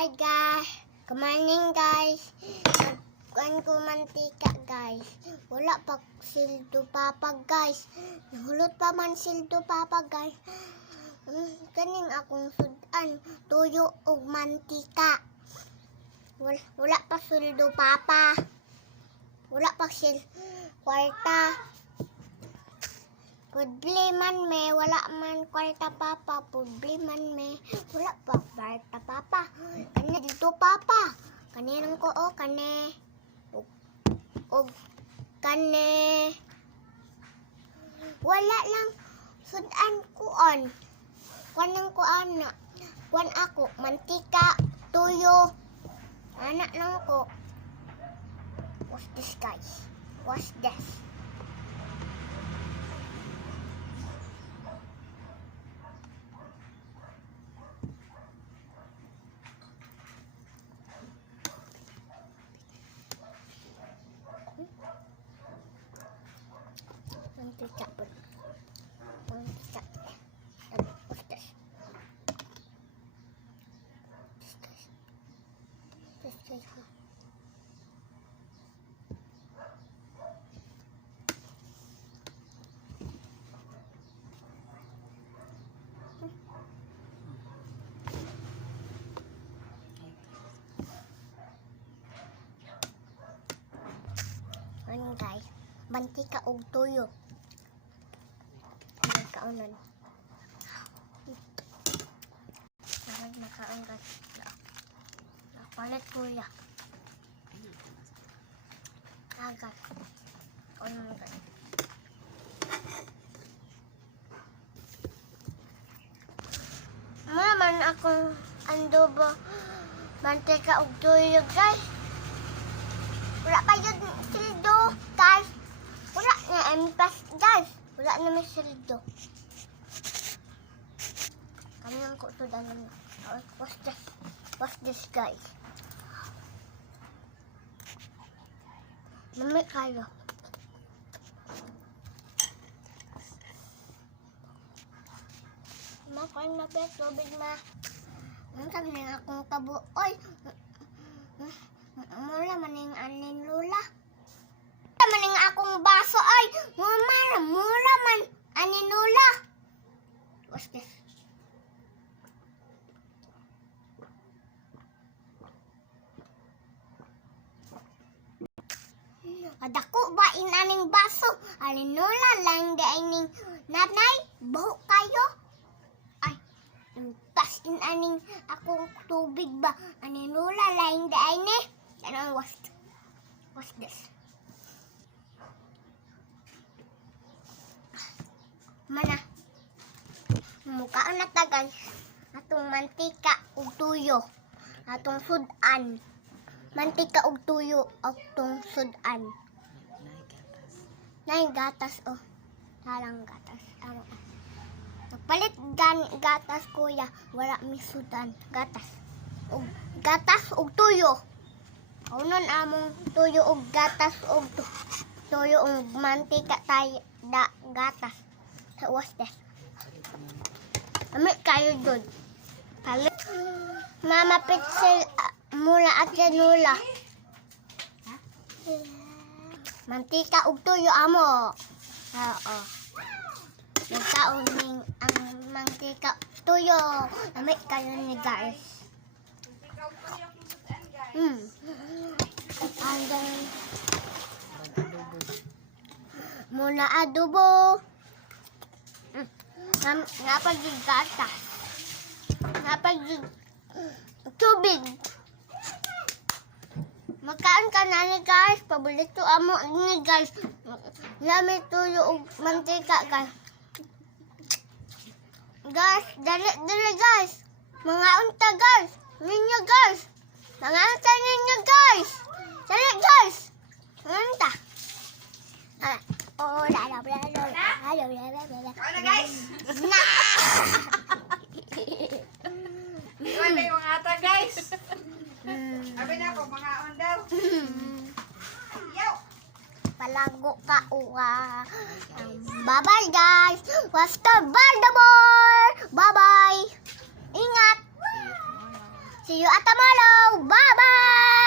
Hi guys. Good morning guys. Nagkuhan ko mantika guys. Wala pa sildo papa guys. Nahulot pa man sildo papa guys. Mm, kaning akong sudan. Tuyo ug mantika. Wala, wala pa sildo papa. Wala pa sil kwarta. Problema me, wala man kwarta papa. Problema me, wala pa kwarta papa. Kanya dito papa. Kaninang ko o kane. O, o kane. Wala lang sudan ko on. Kanang ko ana. Kwan ako mantika, tuyo. Anak lang ko. What's this guys? What's this? Ponte Chapel. Ponte Chapel. Ustedes. Ustedes. Ustedes. Anh cái bánh tí cậu tôi rồi makaon nun. Dapat makaon ka. Nakulit kuya. Agad. Kaon nun ano ka. Maman akong andobo mantika ug tuyog guys. Wala pa yun sildo guys. Wala na empas guys. Wala na may sildo. Kami lang ko ito dalam na. Oh, What's this? What's this, guys? Mami kayo. Ma, kain na ba? Tubig ma. Ang sabi na akong tabo. Oy! Mula maning anin lula. Mula maning akong baso ay. Mama, mula man anin lula. What's this? Adako ba inaning baso? Alinula lang gaining nanay. Buhok kayo. Ay, tas inaning akong tubig ba? Aninula lang gaini. Ano was what's this? Mana? Mukha na tagal. Atong mantika ug tuyo. Atong sudan. Mantika ug tuyo atong sudan. Nay gatas oh. Tarang gatas. Ano? Nagpalit gan gatas kuya. Wala mi sudan. Gatas. Ug gatas ug tuyo. Unon among tuyo ug gatas tu- tuyo ug mantika tay da gatas. What's this? Ami kayo dun. Palit. Mama Pitsil mula at nula. Mantika ug tuyo amo. Oo. Nagkaon ning ang mantika tuyo. Ami kayo ni guys. Hmm. Hanggang mula adobo. Mm. Nga, nga pagigata. Nga pagig tubig. Magkaan ka na ni guys. Paborito amo ni guys. Lami tuyo og mantika guys. Guys, dali dali guys. Mga unta guys. Ninyo guys. Mga unta ninyo guys. Dali guys. Guys? Na! Iwan na yung ata guys. Sabi na ako mga ondel. Yo! Palago ka uwa. Bye-bye guys. The Valdemar? Bye-bye. Ingat. See you at tomorrow. Bye!